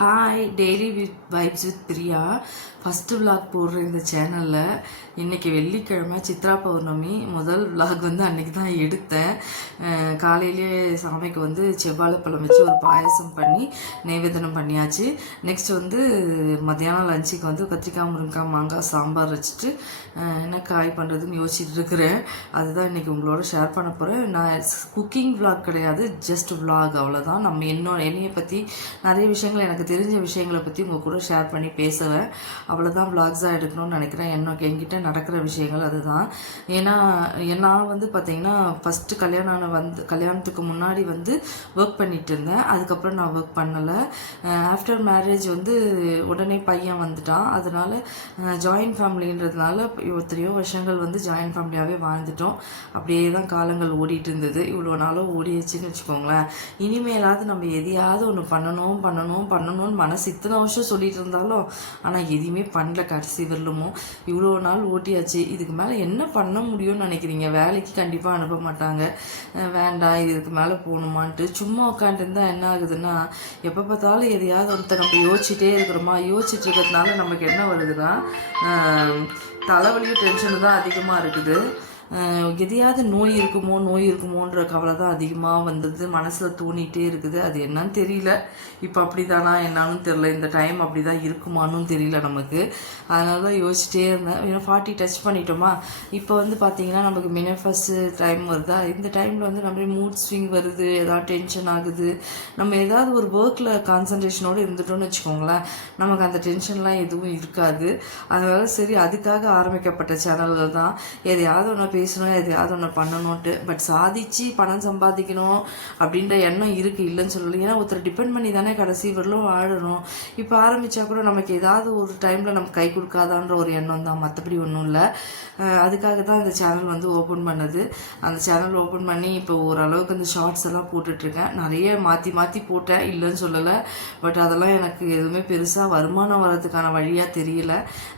Hi daily vibes with Priya. First vlog போடுற இந்த சேனலில் இன்றைக்கி வெள்ளிக்கிழமை சித்ரா பௌர்ணமி. முதல் விலாக் வந்து அன்றைக்கி தான் எடுத்தேன். காலையிலே சாமிக்கு வந்து செவ்வாழைப்பழம் வச்சு ஒரு பாயசம் பண்ணி நைவேதனம் பண்ணியாச்சு. நெக்ஸ்ட் வந்து மத்தியானம் லஞ்சுக்கு வந்து கத்திரிக்காய் முருங்கைக்காய் மாங்காய் சாம்பார் வச்சுட்டு என்ன காய் பண்ணுறதுன்னு யோசிச்சுட்டு இருக்கிறேன். அதுதான் இன்றைக்கி உங்களோட ஷேர் பண்ண போகிறேன். நான் குக்கிங் விலாக் கிடையாது, ஜஸ்ட் விலாக், அவ்வளோதான். நம்ம என்னையை பற்றி நிறைய விஷயங்கள், எனக்கு தெரிஞ்ச விஷயங்களை பற்றி உங்கள் கூட ஷேர் பண்ணி பேசுவேன். அவ்வளோதான் விலாக்ஸாக எடுக்கணும்னு நினைக்கிறேன். என்கிட்ட நடக்கிற விஷயங்கள் அதுதான். ஏன்னா நான் வந்து பார்த்திங்கன்னா ஃபஸ்ட்டு கல்யாணத்துக்கு முன்னாடி வந்து ஒர்க் பண்ணிகிட்டு இருந்தேன். அதுக்கப்புறம் நான் ஒர்க் பண்ணலை. ஆஃப்டர் மேரேஜ் வந்து உடனே பையன் வந்துட்டான். அதனால் ஜாயின்ட் ஃபேமிலின்றதுனால எத்தனையோ வருஷங்கள் வந்து ஜாயின்ட் ஃபேமிலியாகவே வாழ்ந்துட்டோம். அப்படியே தான் காலங்கள் ஓடிட்டு இருந்தது. இவ்வளோ நாளும் ஓடிடுச்சுன்னு வச்சுக்கோங்களேன். இனிமேலாவது நம்ம எதையாவது ஒன்று பண்ணணும்னு மனசு இத்தனை வருஷம் சொல்லிட்டு இருந்தாலும் ஆனால் எதுவுமே பண்ணல. கடைசி வரலுமோ இவ்வளோ நாள் ஓட்டியாச்சு. இதுக்கு மேலே என்ன பண்ண முடியும்னு நினைக்கிறீங்க? வேலைக்கு கண்டிப்பாக அனுப்ப மாட்டாங்க. வேண்டாம் இதுக்கு மேலே போகணுமான்ட்டு சும்மா உட்காந்துருந்தா என்ன ஆகுதுன்னா, எப்போ பார்த்தாலும் எதையாவது ஒருத்தர் நம்ம யோசிச்சுட்டே இருக்கிறோமா, யோசிச்சுட்டு இருக்கிறதுனால நமக்கு என்ன வருதுன்னா தலைவலியும் டென்ஷனு தான் அதிகமாக இருக்குது. எதையாவது நோய் இருக்குமோன்ற கவலை தான் அதிகமாக வந்தது. மனசில் தோணிகிட்டே இருக்குது. அது என்னன்னு தெரியல. இப்போ அப்படி தானா என்னான்னு தெரியல. இந்த டைம் அப்படி தான் இருக்குமானும் தெரியல நமக்கு. அதனால தான் யோசிச்சிட்டே இருந்தேன். ஏன்னா 40 டச் பண்ணிட்டோமா. இப்போ வந்து பார்த்திங்கன்னா நமக்கு மினஃபஸ்ஸு டைம் வருதா. இந்த டைமில் வந்து நம்ம மூட் ஸ்விங் வருது, ஏதாவது டென்ஷன் ஆகுது. நம்ம ஏதாவது ஒரு ஒர்க்கில் கான்சன்ட்ரேஷனோடு இருந்துட்டோம்னு வச்சுக்கோங்களேன், நமக்கு அந்த டென்ஷன்லாம் எதுவும் இருக்காது. அதனால சரி, அதுக்காக ஆரம்பிக்கப்பட்ட சேனல்கள் தான். எதையாவது ஒன்று பேசணும், எதையாவது ஒன்று பண்ணணுன்ட்டு. பட் சாதிச்சு பணம் சம்பாதிக்கணும் அப்படின்ற எண்ணம் இருக்குது, இல்லைன்னு சொல்லலை. ஏன்னா ஒருத்தர் டிபெண்ட் பண்ணி தானே கடைசி வரலும் வாழணும். இப்போ ஆரம்பித்தா கூட நமக்கு ஏதாவது ஒரு டைமில் நமக்கு கை கொடுக்காதான்ற ஒரு எண்ணம் தான், மற்றபடி ஒன்றும் இல்லை. அதுக்காக தான் இந்த சேனல் வந்து ஓப்பன் பண்ணது. அந்த சேனல் ஓப்பன் பண்ணி இப்போ ஓரளவுக்கு அந்த ஷார்ட்ஸ் எல்லாம் போட்டுட்ருக்கேன். நிறைய மாற்றி போட்டேன், இல்லைன்னு சொல்லலை. பட் அதெல்லாம் எனக்கு எதுவுமே பெருசாக வருமானம் வர்றதுக்கான வழியாக தெரியல.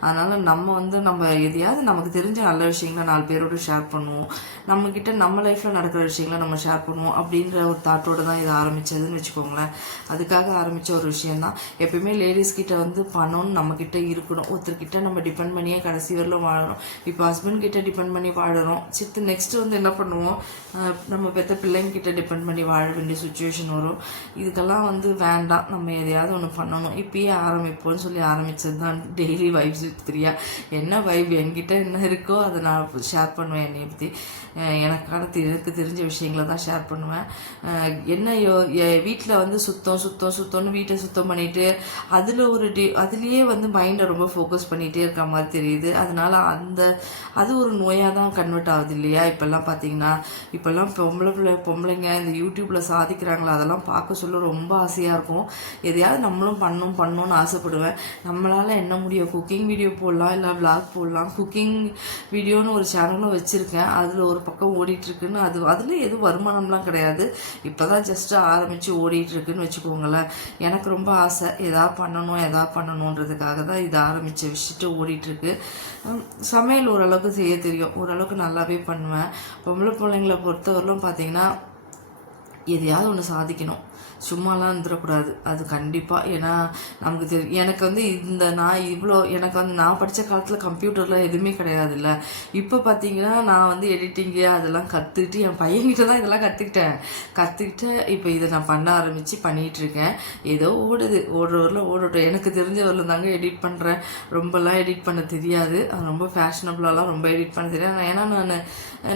அதனால் நம்ம எதையாவது நமக்கு தெரிஞ்ச நல்ல விஷயங்களை 4 பேரோட ஷேர் பண்ணுவோம். நம்மக்கிட்ட நம்ம லைஃப்பில் நடக்கிற விஷயங்களை நம்ம ஷேர் பண்ணுவோம் அப்படின்ற ஒரு தாட்டோடு தான் இதை ஆரம்பித்ததுன்னு வச்சுக்கோங்களேன். அதுக்காக ஆரம்பித்த ஒரு விஷயந்தான். எப்பயுமே லேடிஸ்கிட்ட வந்து பணம்னு நம்மக்கிட்ட இருக்கணும். ஒருத்தர்கிட்ட நம்ம டிபெண்ட் பண்ணியே கடைசி வரலும் வாழணும். இப்போ ஹஸ்பண்ட் கிட்ட டிபெண்ட் பண்ணி வாழறோம். நெக்ஸ்ட்டு வந்து என்ன பண்ணுவோம், நம்ம பெற்ற பிள்ளைங்கிட்ட டிபெண்ட் பண்ணி வாழ வேண்டிய சுச்சுவேஷன் வரும். இதுக்கெல்லாம் வந்து வேண்டாம், நம்ம எதையாவது ஒன்று பண்ணணும், இப்பயே ஆரம்பிப்போம்னு சொல்லி ஆரம்பித்தது தான் டெய்லி வைப்ஸ் வித் பிரியா. என்ன வைப் என்கிட்ட என்ன இருக்கோ அதை நான் ஷேர் பண்ணுவேன். என்னை பற்றி எனக்கு தெரிஞ்ச விஷயங்களை தான் ஷேர் பண்ணுவேன். என்ன வீட்டில் வந்து சுத்தம்னு வீட்டை சுத்தம் பண்ணிவிட்டு அதுலேயே வந்து மைண்டை ரொம்ப ஃபோக்கஸ் பண்ணிகிட்டே இருக்க மாதிரி தெரியுது. அதனால் அது ஒரு நோயாக தான் கன்வெர்ட் ஆகுது இல்லையா? இப்போல்லாம் பார்த்தீங்கன்னா, இப்போல்லாம் பொம்பளைங்க இந்த யூடியூப்பில் சாதிக்கிறாங்களா, அதெல்லாம் பார்க்க சொல்ல ரொம்ப ஆசையாக இருக்கும். எதையாவது நம்மளும் பண்ணணும்னு ஆசைப்படுவேன். நம்மளால் என்ன முடியும், குக்கிங் வீடியோ போடலாம், இல்லை விளாக் போடலாம். குக்கிங் வீடியோன்னு ஒரு சேனலும் வச்சுருக்கேன். அதில் ஒரு பக்கம் ஓடிட்டுருக்குன்னு, அதில் எதுவும் வருமானம்லாம் கிடையாது. இப்போ தான் ஜஸ்ட்டு ஆரம்பித்து ஓடிட்டுருக்குன்னு வச்சுக்கோங்களேன். எனக்கு ரொம்ப ஆசை, எதாவது பண்ணணுன்றதுக்காக தான் இதை ஆரம்பித்த விஷயத்தை ஓடிட்டுருக்கு. சமையல் ஓரளவுக்கு செய்ய தெரியும், ஓரளவுக்கு நல்லாவே பண்ணுவேன். பொம்பளை பிள்ளைங்களை பொறுத்தவரையிலும் பார்த்திங்கன்னா எதையாவது ஒன்று சாதிக்கணும், சும்மாலாம் இருந்துடக்கூடாது. அது கண்டிப்பாக. ஏன்னா நமக்கு தெரியும், எனக்கு வந்து எனக்கு வந்து நான் படித்த காலத்தில் கம்ப்யூட்டர்லாம் எதுவுமே கிடையாது இல்லை. இப்போ பார்த்தீங்கன்னா நான் வந்து எடிட்டிங்கு அதெல்லாம் கற்றுக்கிட்டு என் பையன்கிட்ட தான் இதெல்லாம் கற்றுக்கிட்டு இப்போ இதை நான் பண்ண ஆரம்பித்து பண்ணிகிட்ருக்கேன். ஏதோ ஓடட்டும். எனக்கு தெரிஞ்சவரில் தாங்க எடிட் பண்ணுறேன். ரொம்பலாம் எடிட் பண்ண தெரியாது, ரொம்ப ஃபேஷனபுளாலாம் ரொம்ப எடிட் பண்ண தெரியாது. ஏன்னா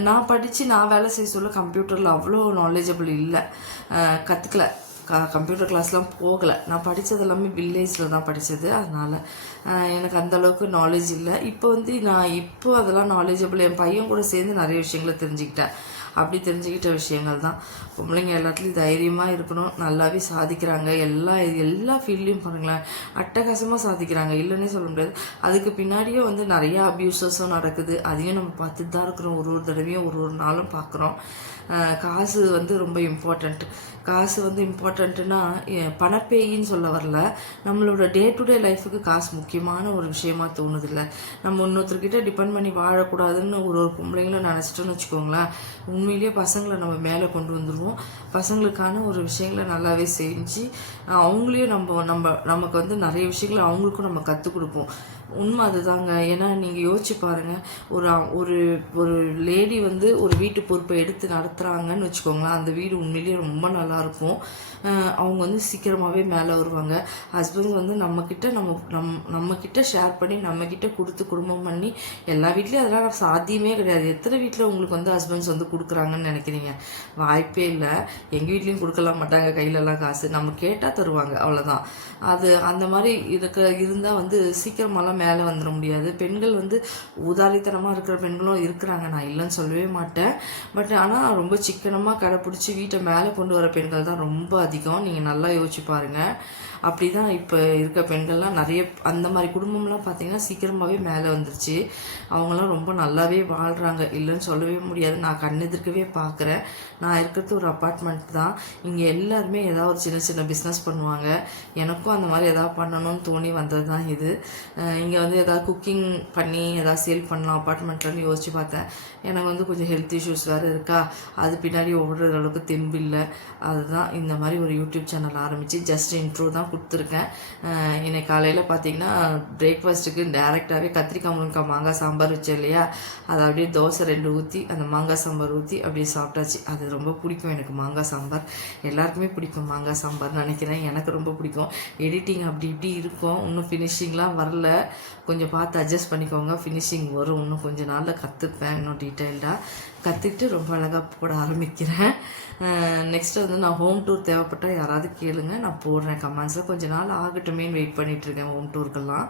நான் படித்து நான் வேலை செய்ய சொல்ல கம்ப்யூட்டரில் அவ்வளோ நாலேஜபிள் இல்லை, கற்றுக்கல. கம்ப்யூட்டர் கிளாஸ்லாம் போகலை. நான் படித்தது எல்லாமே வில்லேஜில் தான் படித்தது. அதனால் எனக்கு அந்தளவுக்கு நாலேஜ் இல்லை. இப்போ அதெல்லாம் நாலேஜபிள். என் பையன் கூட சேர்ந்து நிறைய விஷயங்களை தெரிஞ்சுக்கிட்டேன். அப்படி தெரிஞ்சுக்கிட்ட விஷயங்கள் தான். பொம்பளைங்க எல்லாத்துலேயும் தைரியமாக இருக்கணும், நல்லாவே சாதிக்கிறாங்க. எல்லா ஃபீல்ட்லேயும் பாருங்களேன், அட்டகாசமாக சாதிக்கிறாங்க, இல்லைன்னே சொல்ல முடியாது. அதுக்கு பின்னாடியே வந்து நிறையா அப்யூசஸும் நடக்குது. அதையும் நம்ம பார்த்துட்டு தான் இருக்கிறோம். ஒரு தடவையும் ஒரு நாளும் பார்க்குறோம். காசு வந்து ரொம்ப இம்பார்ட்டண்ட். காசு வந்து இம்பார்ட்டண்ட்டுன்னா பணப்பேயின்னு சொல்ல வரல, நம்மளோட டே டு டே லைஃபுக்கு காசு முக்கியமான ஒரு விஷயமா தோணுதில்ல. நம்ம இன்னொருத்தர்கிட்ட டிபெண்ட் பண்ணி வாழக்கூடாதுன்னு ஒரு பொம்பளைங்களும் நினச்சிட்டோன்னு வச்சுக்கோங்களேன், உண்மையிலேயே பசங்களை நம்ம மேலே கொண்டு வந்துடுவோம். பசங்களுக்கான ஒரு விஷயங்களை நல்லாவே செஞ்சு அவங்களையும் நமக்கு வந்து நிறைய விஷயங்களை அவங்களுக்கும் நம்ம கற்றுக் கொடுப்போம். உண்மை அதுதாங்க. ஏன்னா நீங்கள் யோசிச்சு பாருங்கள், ஒரு ஒரு ஒரு லேடி வந்து ஒரு வீட்டு பொறுப்பை எடுத்து நடத்துகிறாங்கன்னு வச்சுக்கோங்களேன், அந்த வீடு உண்மையிலேயே ரொம்ப நல்லாயிருக்கும். அவங்க வந்து சீக்கிரமாகவே மேலே வருவாங்க. ஹஸ்பண்ட் வந்து நம்மக்கிட்ட ஷேர் பண்ணி நம்மக்கிட்ட கொடுத்து குடும்பம் பண்ணி எல்லா வீட்லேயும் அதெல்லாம் சாத்தியமே கிடையாது. எத்தனை வீட்டில் உங்களுக்கு வந்து ஹஸ்பண்ட்ஸ் வந்து கொடுக்குறாங்கன்னு நினைக்கிறீங்க? வாய்ப்பே இல்லை. எங்கள் வீட்லேயும் கொடுக்கலாம் மாட்டாங்க, கையிலலாம் காசு நம்ம கேட்டால் தருவாங்க, அவ்வளோதான். அது அந்த மாதிரி இருந்தால் வந்து சீக்கிரமாலாம் மேலே வந்துட முடியாது. பெண்கள் வந்து உதாரித்தனமாக இருக்கிற பெண்களும் இருக்கிறாங்க, நான் இல்லைன்னு சொல்லவே மாட்டேன். பட் ஆனால் ரொம்ப சிக்கனமாக கடைப்பிடிச்சி வீட்டை மேலே கொண்டு வர பெண்கள் தான் ரொம்ப அதிகம். நீங்கள் நல்லா யோசிச்சு பாருங்கள். அப்படி தான் இப்போ இருக்க பெண்கள்லாம் நிறைய அந்த மாதிரி குடும்பம்லாம் பார்த்திங்கன்னா சீக்கிரமாகவே மேலே வந்துருச்சு. அவங்களாம் ரொம்ப நல்லாவே வாழ்கிறாங்க, இல்லைன்னு சொல்லவே முடியாது. நான் கண்ணெதிர்க்கவே பார்க்குறேன். நான் இருக்கிறது ஒரு அப்பார்ட்மெண்ட் தான். இங்கே எல்லாருமே ஏதாவது ஒரு சின்ன சின்ன பிஸ்னஸ் பண்ணுவாங்க. எனக்கும் அந்த மாதிரி எதாவது பண்ணணும்னு தோணி வந்தது தான் இது. இங்கே வந்து எதாவது குக்கிங் பண்ணி எதாவது சேல் பண்ணலாம் அப்பார்ட்மெண்ட்லன்னு யோசிச்சு பார்த்தேன். எனக்கு வந்து கொஞ்சம் ஹெல்த் இஷ்யூஸ் வேறு இருக்கா, அது பின்னாடி ஓடுற அளவுக்கு தெம்பு இல்லை. அதுதான் இந்த மாதிரி ஒரு யூடியூப் சேனல் ஆரம்பித்து ஜஸ்ட் இன்ட்ரோ தான் கொடுத்துருக்கேன். இன்னைக்கு காலையில் பார்த்தீங்கன்னா பிரேக்ஃபாஸ்ட்டுக்கு டேரெக்டாகவே கத்திரிக்காய் முருங்கைக்காய் மாங்காய் சாம்பார் வச்சேன் இல்லையா, அதை அப்படியே தோசை 2 ஊற்றி அந்த மாங்காய் சாம்பார் ஊற்றி அப்படியே சாப்பிட்டாச்சு. அது ரொம்ப பிடிக்கும் எனக்கு மாங்காய் சாம்பார். எல்லாருக்குமே பிடிக்கும் மாங்காய் சாம்பார் நினைக்கிறேன். எனக்கு ரொம்ப பிடிக்கும். எடிட்டிங் அப்படி இப்படி இருக்கும், இன்னும் ஃபினிஷிங்லாம் வரல, கொஞ்சம் பார்த்து அட்ஜஸ்ட் பண்ணிக்கோங்க. ஃபினிஷிங் வரும், இன்னும் கொஞ்சம் நாளில் கற்றுப்பேன். இன்னும் டீட்டெயில்டாக கற்றுக்கிட்டு ரொம்ப அழகாக போட ஆரம்பிக்கிறேன். நெக்ஸ்ட்டு வந்து நான் ஹோம் டூர் தேவைப்பட்டால் யாராவது கேளுங்க, நான் போடுறேன் கமெண்ட்ஸில். கொஞ்சம் நாள் ஆகட்டுமேன்னு வெயிட் பண்ணிகிட்ருக்கேன் ஹோம் டூருக்கெல்லாம்.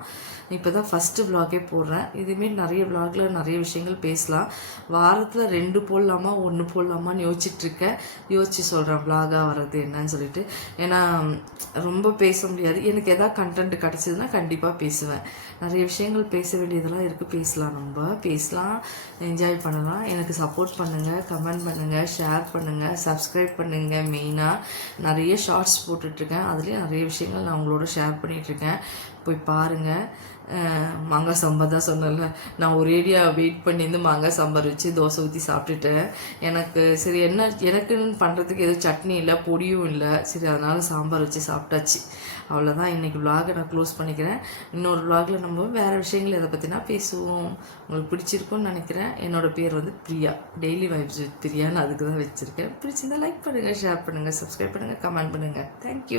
இப்போ தான் ஃபஸ்ட்டு விலாகே போடுறேன். இதுமாரி நிறைய விலாகில் நிறைய விஷயங்கள் பேசலாம். வாரத்தில் 2 போடலாமா 1 போடலாமான்னு யோசிச்சுட்ருக்கேன். யோசித்து சொல்கிறேன் விலாகாக வர்றது என்னன்னு சொல்லிட்டு. ஏன்னா ரொம்ப பேச முடியாது. எனக்கு எதாவது கண்டென்ட் கிடச்சிதுன்னா கண்டிப்பாக பேசுவேன். நிறைய விஷயங்கள் பேச வேண்டியதெல்லாம் இருக்குது, பேசலாம், என்ஜாய் பண்ணலாம். எனக்கு சப்போர்ட் பண்ணுங்கள், கமெண்ட் பண்ணுங்கள், ஷேர் பண்ணுங்கள், சப்ஸ்கிரைப் பண்ணுங்கள். மெயினாக நிறைய ஷார்ட்ஸ் போட்டுட்ருக்கேன், அதுலேயும் நிறைய விஷயங்கள் நான் உங்களோட ஷேர் பண்ணிகிட்ருக்கேன், போய் பாருங்கள். மாங்காய் சாம்பார் தான் சொன்னல, நான் ஒரேடியாக வெயிட் பண்ணியிருந்து மாங்காய் சாம்பார் வச்சு தோசை ஊற்றி சாப்பிட்டுட்டேன். எனக்கு சரி எனக்குன்னு பண்ணுறதுக்கு எதுவும் சட்னி இல்லை, பொடியும் இல்லை, சரி அதனால் சாம்பார் வச்சு சாப்பிட்டாச்சு. அவ்வளோதான். இன்றைக்கி விலாகை நான் க்ளோஸ் பண்ணிக்கிறேன். இன்னொரு விலாகில் நம்ம வேறு விஷயங்கள் எதை பற்றினா பேசுவோம். உங்களுக்கு பிடிச்சிருக்குன்னு நினைக்கிறேன். என்னோடய பேர் வந்து பிரியா, டெய்லி வைப்ஸ் வித் பிரியான்னு அதுக்கு தான் வச்சுருக்கேன். பிடிச்சிருந்தால் லைக் பண்ணுங்கள், ஷேர் பண்ணுங்கள், சப்ஸ்கிரைப் பண்ணுங்கள், கமெண்ட் பண்ணுங்கள். தேங்க்யூ.